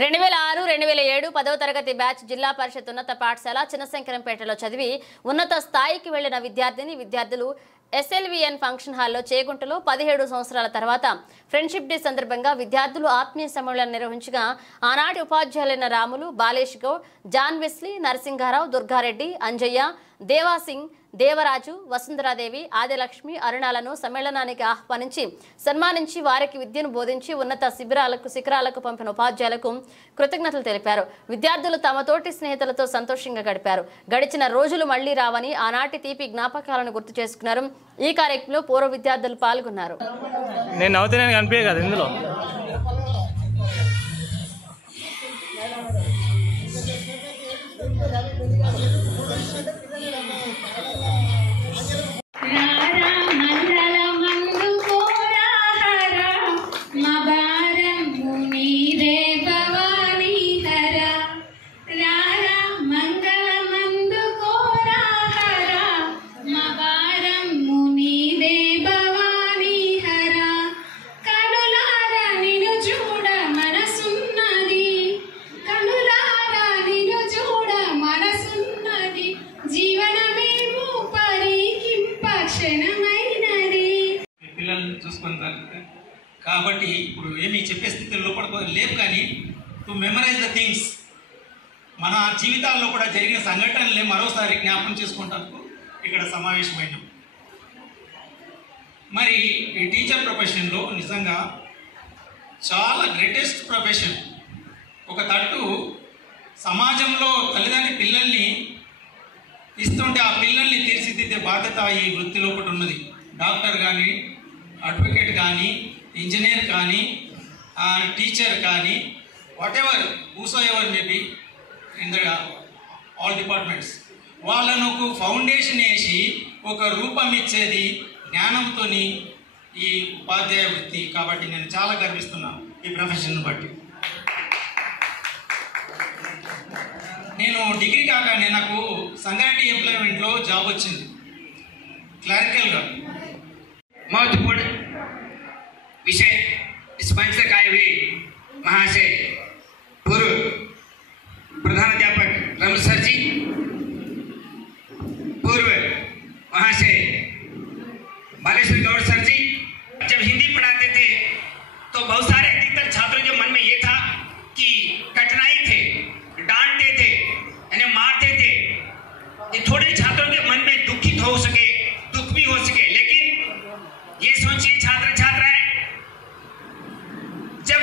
2006-2007 10వ తరగతి బ్యాచ్ జిల్లా పరిషత్ ఉన్నత పాఠశాల చిన్నశంకరంపేటలో చదివి ఉన్నత స్థాయికి వెళ్లిన విద్యార్థులు SLVN ఫంక్షన్ హాల్లో చేగుంటలో 17 సంవత్సరాల తర్వాత ఫ్రెండ్షిప్ డే సందర్భంగా విద్యార్థులు ఆత్మీయ సమ్మేళనం నిర్వహించగా ఆనాటి ఉపాధ్యాయులైన రాములు, బాలేష్ గౌడ్, జాన్ వెస్లీ, నరసింహారావు, దుర్గారెడ్డి, అంజయ్య, దేవాసింగ్, దేవరాజు, వసుంధరాదేవి, ఆదిలక్ష్మి, అరుణాలను సమ్మేళనానికి ఆహ్వానించి సన్మానించి వారికి విద్యను బోధించి ఉన్నత శిఖరాలకు పంపిన ఉపాధ్యాయులకు కృతజ్ఞతలు తెలిపారు. విద్యార్థులు తమ తోటి స్నేహితులతో సంతోషంగా గడిపారు. గడిచిన రోజులు మళ్లీ రావని ఆనాటి తీపి జ్ఞాపకాలను గుర్తు చేసుకున్నారు. ఈ కార్యక్రమంలో పూర్వ విద్యార్థులు పాల్గొన్నారు. కాబట్టి ఇప్పుడు ఏమి చెప్పే స్థితిలో లేవు, కానీ టు మెమరైజ్ ద థింగ్స్, మన జీవితాల్లో కూడా జరిగిన సంఘటనలే మరోసారి జ్ఞాపకం చేసుకుంటానికి ఇక్కడ సమావేశమైనాం. మరి ఈ టీచర్ ప్రొఫెషన్లో నిజంగా చాలా గ్రేటెస్ట్ ప్రొఫెషన్. ఒక తట్టు సమాజంలో తల్లిదండ్రి పిల్లల్ని ఇస్తుంటే ఆ పిల్లల్ని తీర్చిదిద్దే బాధ్యత ఈ వృత్తిలో ఒకటి ఉన్నది. డాక్టర్ కానీ, అడ్వకేట్ కానీ, ఇంజనీర్ కానీ, టీచర్ కానీ, what ever whoso ever maybe in the all departments, వాళ్ళను ఒక ఫౌండేషన్ వేసి ఒక రూపం ఇచ్చేది జ్ఞానంతో ఈ ఉపాధ్యాయ వృత్తి. కాబట్టి నేను చాలా గర్విస్తున్నాను ఈ ప్రొఫెషన్ బట్టి. నేను డిగ్రీ కాగానే నాకు సంగారెడ్డి ఎంప్లాయ్మెంట్లో జాబ్ వచ్చింది క్లరికల్గా. महत्वपूर्ण विषय इस मंच से आए हुए महाशय पूर्व प्रधानाध्यापक रमेश सर जी, पूर्व महाशय बालेश्वर गौड़ सर जी, जब हिंदी पढ़ाते थे तो बहुत सारे अधिकतर छात्रों के मन में ये था कि कठिनाई थे, डांटते थे यानी मारते थे, ये थोड़े छात्रों के मन में दुखित हो सके, दुख भी हो सके। लेकिन ये सोचिए छात्र छात्राएं, जब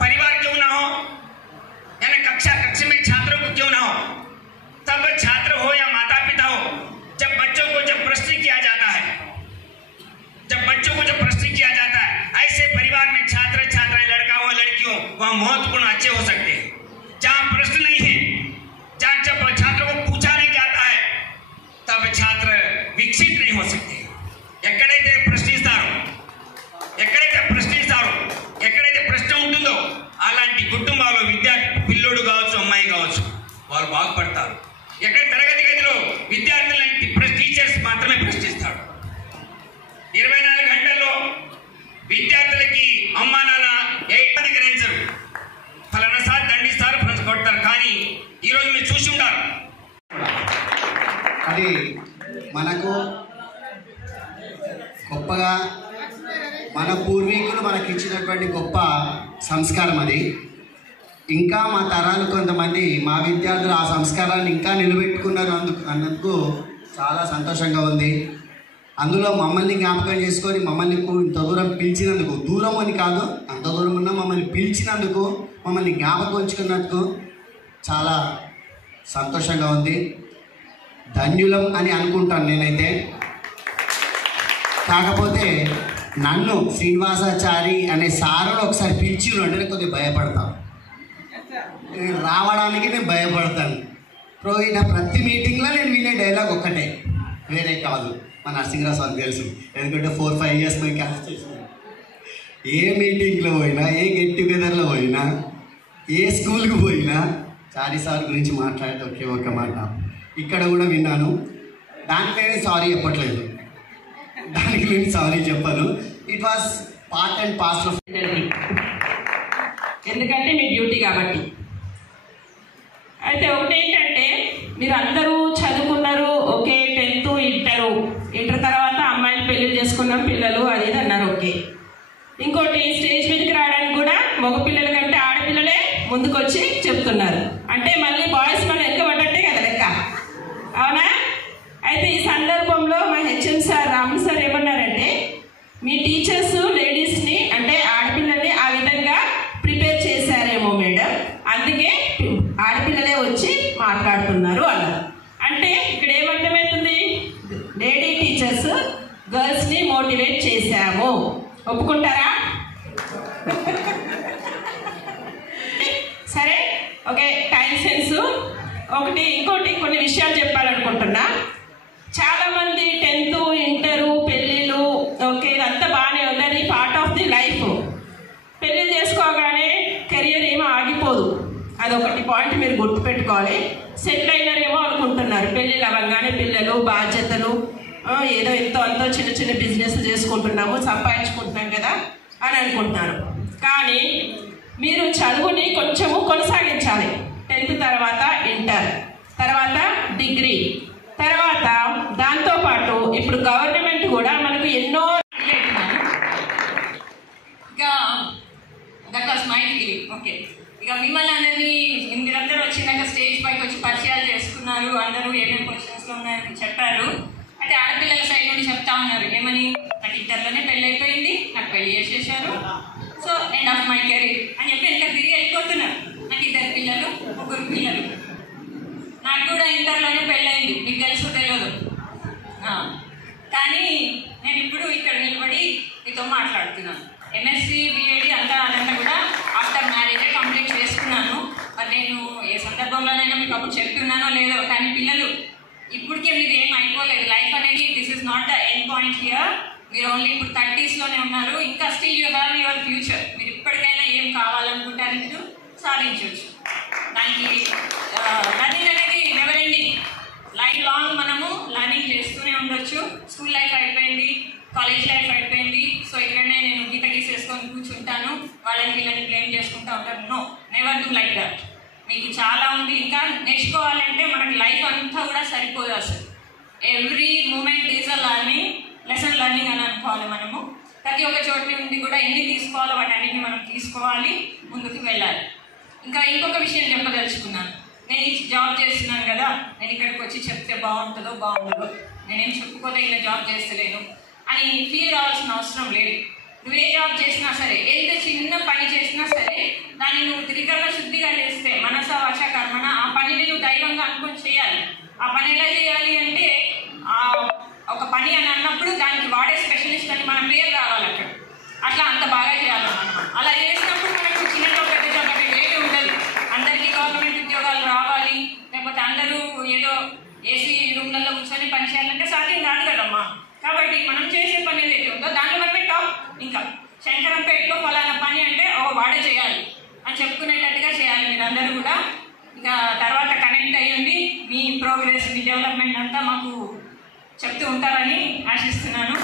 परिवार क्यों ना हो यानी कक्षा में छात्रों को क्यों ना हो, तब छात्र हो या माता पिता हो, जब बच्चों को जब प्रश्न किया जाता है, ऐसे परिवार में छात्र छात्राएं, लड़का हो लड़की हो, वह महत्वपूर्ण अच्छे हो सकते हैं। जहाँ प्रश्न नहीं है, जहाँ जब छात्रों को पूछा नहीं जाता है, तब छात्र विकसित नहीं हो सकते। ఎక్కడైతే ప్రశ్న ఉంటుందో అలాంటి కుటుంబాల్లో పిల్లోడు కావచ్చు, అమ్మాయి కావచ్చు, వాళ్ళు బాగుపడతారు. ఎక్కడ తరగతి గదిలో విద్యార్థులని టీచర్స్ మాత్రమే ప్రశ్నిస్తాడు. 24 గంటల్లో విద్యార్థులకి అమ్మా నాన్న ఏ ఇబ్బంది గ్రహించరు, ఫలానా సార్ దండిస్తారు, కొడతారు. కానీ ఈరోజు మీరు చూసి ఉంటారు, అది మనకు గొప్పగా మన పూర్వీకులు మనకి ఇచ్చినటువంటి గొప్ప సంస్కారం అది. ఇంకా మా తరాలు కొంతమంది మా విద్యార్థులు ఆ సంస్కారాన్ని ఇంకా నిలబెట్టుకున్నారు అన్నందుకు చాలా సంతోషంగా ఉంది. అందులో మమ్మల్ని జ్ఞాపకం చేసుకొని మమ్మల్ని ఇంత దూరం పిలిచినందుకు, దూరం అని కాదు అంత దూరం ఉన్నా మమ్మల్ని పిలిచినందుకు, మమ్మల్ని జ్ఞాపకం ఉంచుకున్నందుకు చాలా సంతోషంగా ఉంది. ధన్యులం అని అనుకుంటాను నేనైతే. కాకపోతే నన్ను శ్రీనివాసాచారి అనే సారును ఒకసారి పిలిచిరు అంటే నేను కొద్దిగా భయపడతాను, రావడానికి నేను భయపడతాను. ఈయన ప్రతి మీటింగ్లో నేను వినే డైలాగ్ ఒక్కటే, వేరే కాదు. మా నరసింహరావు సార్ తెలుసు, ఎందుకంటే 4-5 ఇయర్స్ మేము క్లాస్ చేసినాం. ఏ మీటింగ్లో పోయినా, ఏ గెట్ టుగెదర్లో పోయినా, ఏ స్కూల్కి పోయినా చారి సార్ గురించి మాట్లాడితే ఒకే ఒక మాట ఇక్కడ కూడా విన్నాను. దానికి నేను సారీ చెప్పట్లేదు, దానికి నేను సారీ చెప్పాను. It was part and parcel of ఎందుకంటే మీ డ్యూటీ కాబట్టి. అయితే ఒకటేంటంటే మీరు అందరూ చదువుకున్నారు, ఓకే, 10th ఇంటర్ తర్వాత అమ్మాయిలు పెళ్లి చేసుకున్నాం పిల్లలు అది ఇది అన్నారు, ఓకే. ఇంకోటి స్టేజ్ మీదకి రావడానికి కూడా మగ పిల్లల కంటే ఆడపిల్లలే ముందుకొచ్చి చెప్తున్నారు. అంటే మళ్ళీ బాయ్స్ మనం ఎక్కబడ్డట్టే కదా లెక్క, అవునా? అయితే ఈ సందర్భంలో మా హెచ్ఎం సార్ రాములు సార్ ఏమన్నారంటే, మీ టీచర్స్ లేడీస్ని అంటే ఆడపిల్లల్ని ఆ విధంగా ప్రిపేర్ చేశారేమో మేడం, అందుకే ఆడపిల్లలే వచ్చి మాట్లాడుతున్నారు అన్నారు. అంటే ఇక్కడ ఏమర్థమవుతుంది, లేడీ టీచర్స్ గర్ల్స్ని మోటివేట్ చేశాము. ఒప్పుకుంటారా? సరే, ఓకే. టైం సెన్స్ ఒకటి. ఇంకోటి కొన్ని విషయాలు చెప్పాలనుకుంటున్నా. చాలామంది 10th ఇంటరు పెళ్ళిళ్ళు, ఓకే, ఇదంతా బాగానే ఉంది, పార్ట్ ఆఫ్ ది లైఫ్. పెళ్ళి చేసుకోగానే కెరియర్ ఏమో ఆగిపోదు, అదొకటి పాయింట్ మీరు గుర్తుపెట్టుకోవాలి. సెటిల్ అయినారేమో అనుకుంటున్నారు, పెళ్ళిళ్ళు అవ్వగానే పిల్లలు బాధ్యతలు, ఏదో ఎంతో అంతో చిన్న చిన్న బిజినెస్ చేసుకుంటున్నాము, సంపాదించుకుంటున్నాం కదా అని అనుకుంటున్నారు. కానీ మీరు చదువుని కొంచెము కొనసాగించాలి. 10th తర్వాత ఇంటర్, తర్వాత డిగ్రీ, తర్వాత దాంతోపాటు ఇప్పుడు గవర్నమెంట్ కూడా మనకు ఎన్నో that was my feeling. Okay, ఇక మిమ్మల్ని అందరినీ మీరందరూ వచ్చినాక స్టేజ్ పైకి వచ్చి పరిచయాలు చేసుకున్నారు, అందరూ ఏమేమి క్వశ్చన్స్లో ఉన్నాయని చెప్పారు. అయితే ఆడపిల్లల సైడ్ నుండి చెప్తా ఉన్నారు, ఏమని, నాకు ఇంటర్లోనే పెళ్ళి అయిపోయింది, నాకు పెళ్లి చేసేసారు, so end of my career అని చెప్పి ఎంత తిరిగి వెళ్ళిపోతున్నారు. నాకు 2 పిల్లలు, 3 పిల్లలు. నాకు కూడా ఇంటర్లోనే పెళ్ళయింది, మీకు తెలుసు తెలియదు. కానీ నేను ఇప్పుడు ఇక్కడ నిలబడి మీతో మాట్లాడుతున్నాను. ఎంఎస్సి బిఎడ్ అంతా కూడా ఆఫ్టర్ మ్యారేజే కంప్లీట్ చేసుకున్నాను. మరి నేను ఏ సందర్భంలోనైనా మీకు అప్పుడు చెప్తున్నానో లేదో, కానీ పిల్లలు ఇప్పటికే మీరు ఏం అయిపోలేదు. లైఫ్ అనేది this is not the end point here. మీరు ఓన్లీ ఇప్పుడు 30sలోనే ఉన్నారు, ఇంకా still you have your future. మీరు ఇప్పటికైనా ఏం కావాలనుకుంటారు మీరు సాధించవచ్చు. దానికి లర్నింగ్ అనేది నెవర్ ఎండింగ్, లైఫ్ లాంగ్ మనము లర్నింగ్ చేస్తూనే ఉండొచ్చు. స్కూల్ లైఫ్ అయిపోయింది, కాలేజ్ లైఫ్ అయిపోయింది, సో ఇక్కడనే నేను గీత గీసేసుకొని కూర్చుంటాను, వాళ్ళని వీళ్ళని బ్లేమ్ చేసుకుంటూ ఉంటాను. No, never do like that. మీకు చాలా ఉంది ఇంకా నేర్చుకోవాలంటే. మనకి లైఫ్ అంతా కూడా సరిపోదు అసలు. Every moment is a learning, lesson learning అని అనుకోవాలి మనము. ప్రతి ఒక్క చోటు నుండి కూడా ఎన్ని తీసుకోవాలో వాటి అన్నింటినీ మనం తీసుకోవాలి, ముందుకు వెళ్ళాలి. ఇంకా ఇంకొక విషయం చెప్పదలుచుకున్నాను. నేను ఈ జాబ్ చేస్తున్నాను కదా, నేను ఇక్కడికి వచ్చి చెప్తే బాగుంటుందో బాగుంటుందో, నేనేం చెప్పుకోతే ఇలా జాబ్ చేస్తలేను అని ఫీల్ కావాల్సిన అవసరం లేదు. నువ్వు ఏ జాబ్ చేసినా సరే, ఎంత చిన్న పని చేసినా సరే, దాన్ని నువ్వు త్రికరణ శుద్ధిగా చేస్తే, మనస వాచ కర్మణ, ఆ పనిని నువ్వు దైవంగా అనుకొని చేయాలి. ఆ పని ఎలా చేయాలి అంటే, ఒక పని అని అన్నప్పుడు దానికి వాడే స్పెషలిస్ట్ అని మన పేరు రావాలి అక్కడ. అట్లా అంత బాగా చేయాలన్నమాట. అలా చేసినప్పుడు మనకు చిన్న జాబ్ పెద్ద జాబ్ అంటే ఏమీ ఉండదు. అందరికీ గవర్నమెంట్ ఉద్యోగాలు రావాలి, లేకపోతే అందరూ ఏదో ఏసీ రూమ్లలో కూర్చొని పని చేయాలంటే సాధ్యం కాదు కదమ్మా. కాబట్టి మనం చేసే పని ఏదైతే ఉందో దాంట్లో మనమే టాప్. ఇంకా శంకరంపేటలో ఫలానా పని అంటే వాడే చేయాలి అని చెప్పుకునేటట్టుగా చేయాలి మీరందరూ కూడా. ఇంకా తర్వాత కనెక్ట్ అయ్యండి, మీ ప్రోగ్రెస్, మీ డెవలప్మెంట్ అంతా మాకు చెప్తూ ఉంటారని ఆశిస్తున్నాను.